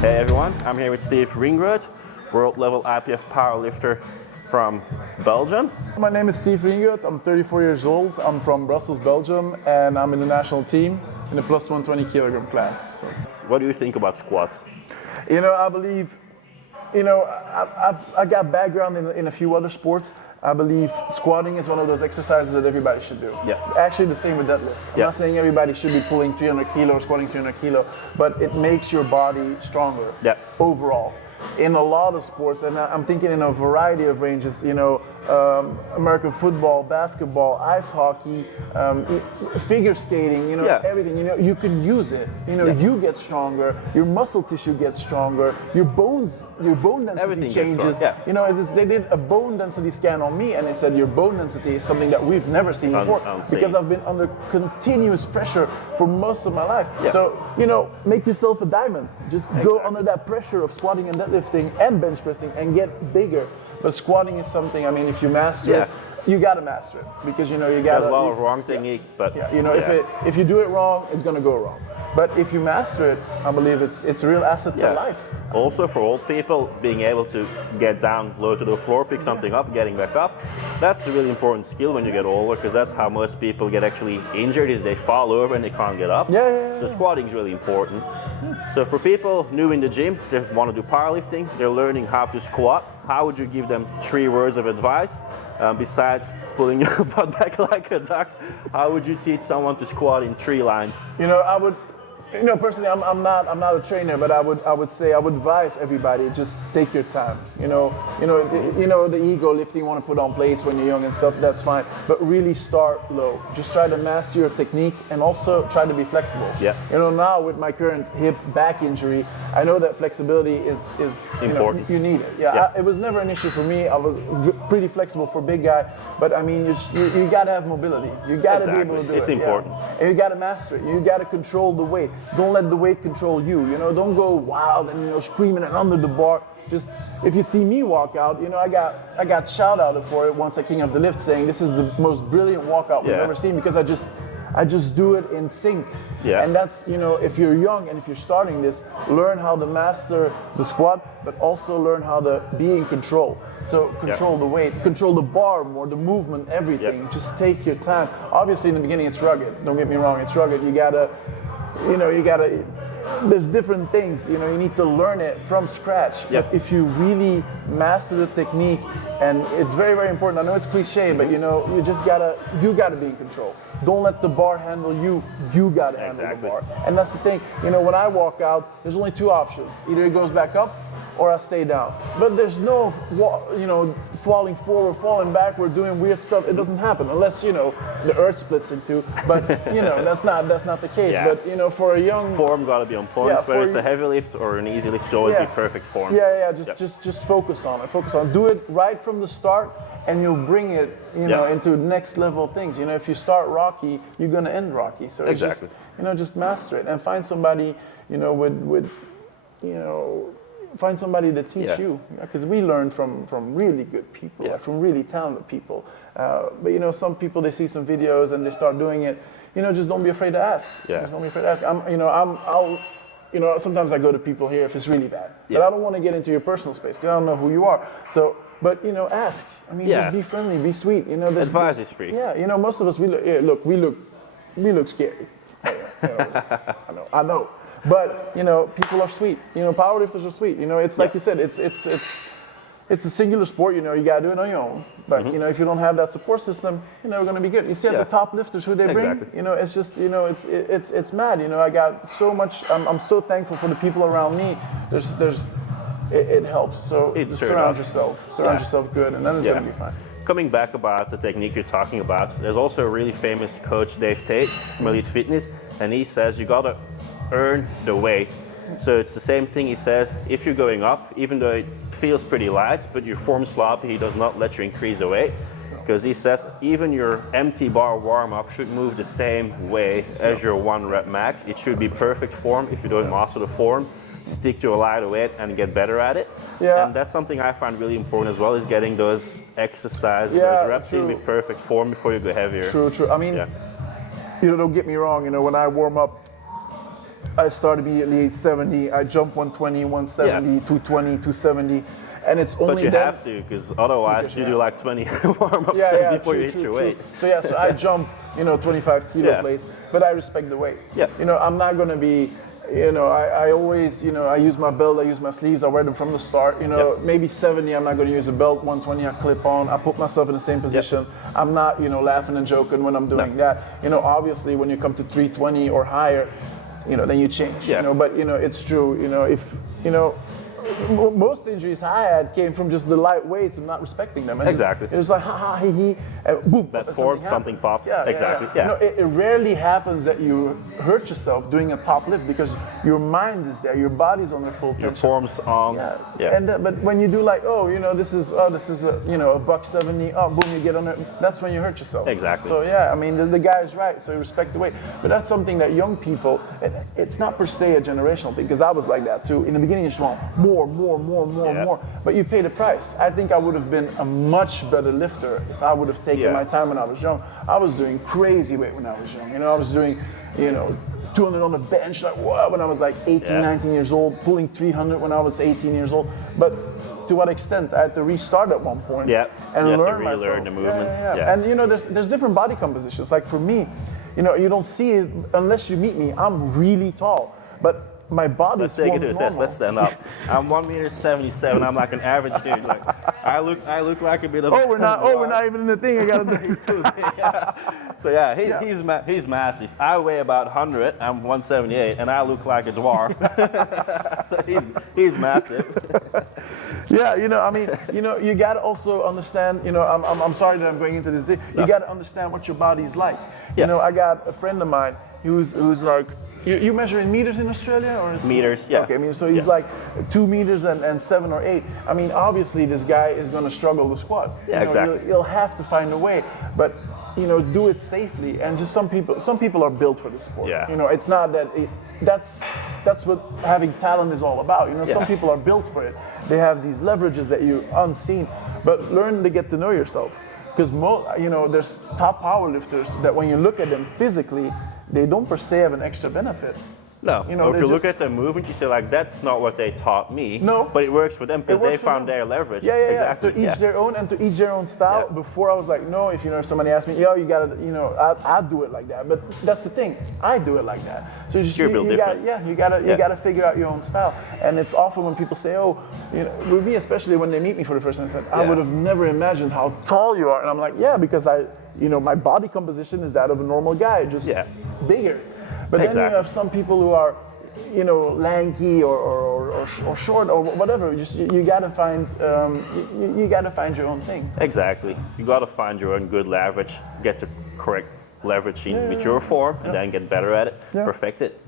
Hey everyone, I'm here with Steve Ringoot, world level IPF powerlifter from Belgium. My name is Steve Ringoot, I'm 34 years old, I'm from Brussels, Belgium, and I'm in the national team in the plus 120 kilogram class. What do you think about squats? I believe, I got background in a few other sports. I believe squatting is one of those exercises that everybody should do. Yeah. Actually, the same with deadlift. I'm not saying everybody should be pulling 300 kilo or squatting 300 kilo, but it makes your body stronger overall. In a lot of sports, and I'm thinking in a variety of ranges, American football, basketball, ice hockey, figure skating, everything, you can use it. You get stronger, your muscle tissue gets stronger, your bone density everything changes. They did a bone density scan on me and they said your bone density is something that we've never seen before because I've been under continuous pressure for most of my life. So, make yourself a diamond. Just go under that pressure of squatting and deadlifting and bench pressing and get bigger. But squatting is something, if you master it, you gotta master it because you gotta. There's a lot of wrong technique, but if you do it wrong, it's gonna go wrong. But if you master it, I believe it's a real asset to life. Also for old people, being able to get down low to the floor, pick something up, getting back up, that's a really important skill when you get older because that's how most people get actually injured is they fall over and they can't get up. So squatting is really important. So for people new in the gym, they want to do powerlifting, they're learning how to squat. How would you give them 3 words of advice besides pulling your butt back like a duck? How would you teach someone to squat in 3 lines? I would. Personally, I'm not a trainer, but I would say I would advise everybody just take your time. The ego lifting you want to put on place when you're young and stuff. That's fine, but really start low. Just try to master your technique and also try to be flexible. Now with my current hip back injury, I know that flexibility is important. You need it. It was never an issue for me. I was pretty flexible for a big guy, but you got to have mobility. You got to be able to do it. It's important, and you got to master it. You got to control the weight. Don't let the weight control you. Don't go wild and screaming and under the bar. Just if you see me walk out, I got shout outed for it once at King of the Lift saying this is the most brilliant walkout we've ever seen because I just do it in sync. And that's if you're young and if you're starting this, learn how to master the squat, but also learn how to be in control. So control the weight, control the bar more, the movement, everything. Just take your time. Obviously in the beginning it's rugged. Don't get me wrong, it's rugged. You gotta. There's different things, you need to learn it from scratch. But if you really master the technique, and it's very, very important, I know it's cliche, but you gotta be in control. Don't let the bar handle you, you gotta handle the bar. And that's the thing, when I walk out, there's only 2 options. Either it goes back up, or I stay down. But there's no, falling forward, falling backward, doing weird stuff. It doesn't happen unless, the earth splits in 2. But, that's not the case. But, for a young... Form got to be on point. Whether it's a heavy lift or an easy lift, should always be perfect form. Just focus on it. Focus on it. Do it right from the start, and you'll bring it, into next level things. If you start rocky, you're going to end rocky. So it's just master it and find somebody, find somebody to teach you, because we learn from really good people, from really talented people. But some people, they see some videos and they start doing it. Just don't be afraid to ask. Just don't be afraid to ask. Sometimes I go to people here if it's really bad, but I don't want to get into your personal space because I don't know who you are. So, but ask. Just be friendly, be sweet. Advice is free. Most of us we look scary. I know. But people are sweet. Powerlifters are sweet. It's like you said. It's a singular sport. You gotta do it on your own. But if you don't have that support system, you're gonna be good. You see at the top lifters who they bring. It's just it's mad. I got so much. I'm so thankful for the people around me. It helps. So surround yourself good, and then it's gonna be fine. Coming back about the technique you're talking about, there's also a really famous coach, Dave Tate from Elite Fitness, and he says you gotta earn the weight. So it's the same thing. He says if you're going up, even though it feels pretty light, but your form sloppy, he does not let you increase the weight, because he says even your empty bar warm-up should move the same way as your 1 rep max. It should be perfect form. If you don't master the form, stick to a lighter weight and get better at it. And that's something I find really important as well, is getting those exercises, those reps in with perfect form before you go heavier. True. Don't get me wrong, when I warm up, I start immediately at 70. I jump 120, 170, 220, 270. And it's only But you then, have to, because otherwise you do like 20 warm-up yeah, sets yeah, before true, you hit true, your true. weight. So yeah, so I jump, 25 kilo Yeah. plates, but I respect the weight. Yeah. I'm not gonna be, I always, I use my belt, I use my sleeves, I wear them from the start. Maybe 70, I'm not gonna use a belt. 120, I clip on. I put myself in the same position. I'm not, laughing and joking when I'm doing that. Obviously, when you come to 320 or higher, then you change. Yeah. But it's true. If most injuries I had came from just the light weights and not respecting them. And Exactly. It was like, ha ha, he, and boom. That form, something pops. Exactly. Yeah. It rarely happens that you hurt yourself doing a top lift because your mind is there, your body's on the full Your tension. form's on. Yeah. And but when you do like, this is a buck 70. Oh, boom, you get on it. That's when you hurt yourself. Exactly. So yeah, I mean the guy is right. So you respect the weight, but that's something that young people. It's not per se a generational thing because I was like that too. In the beginning, you just want more. But you pay the price. I think I would have been a much better lifter if I would have taken my time when I was young. I was doing crazy weight when I was young. I was doing, 200 on the bench, like what, when I was like 18, 19 years old, pulling 300 when I was 18 years old. But to what extent? I had to restart at one point and learn myself. Relearn the movements. And there's different body compositions. Like for me, you don't see it unless you meet me. I'm really tall, but my body. Let's take it to a test. Let's stand up. I'm 1.77 m. I'm like an average dude. Like I look like a bit of. We're not even in the thing. I gotta do. So he's massive. I weigh about 100. I'm 178, and I look like a dwarf. So he's massive. Yeah, you gotta also understand. I'm sorry that I'm going into this. You gotta understand what your body's like. I got a friend of mine who's like. You measure in meters in Australia, or meters? Yeah. Okay, so he's like 2 meters and 7 or 8. I mean, obviously this guy is going to struggle with squat. Yeah, exactly. You'll have to find a way, but do it safely. And just some people are built for the sport. Yeah. It's not that that's what having talent is all about. Some people are built for it. They have these leverages that you unseen, but learn to get to know yourself. Because there's top powerlifters that when you look at them physically, they don't per se have an extra benefit. No. If you look at the movement, you say like, that's not what they taught me. No. But it works for them because they found their leverage. Yeah. Exactly. To each their own and to each their own style. Yeah. Before I was like, no. If somebody asked me, you gotta, I do it like that. But that's the thing, I do it like that. So you gotta figure out your own style. And it's often when people say, with me especially when they meet me for the first time, they said, I would have never imagined how tall you are. And I'm like, because my body composition is that of a normal guy, just bigger. But then you have some people who are, lanky or short or whatever. You gotta find you gotta find your own thing. Exactly. You gotta find your own good leverage, get the correct leverage in with your form, and then get better at it, perfect it.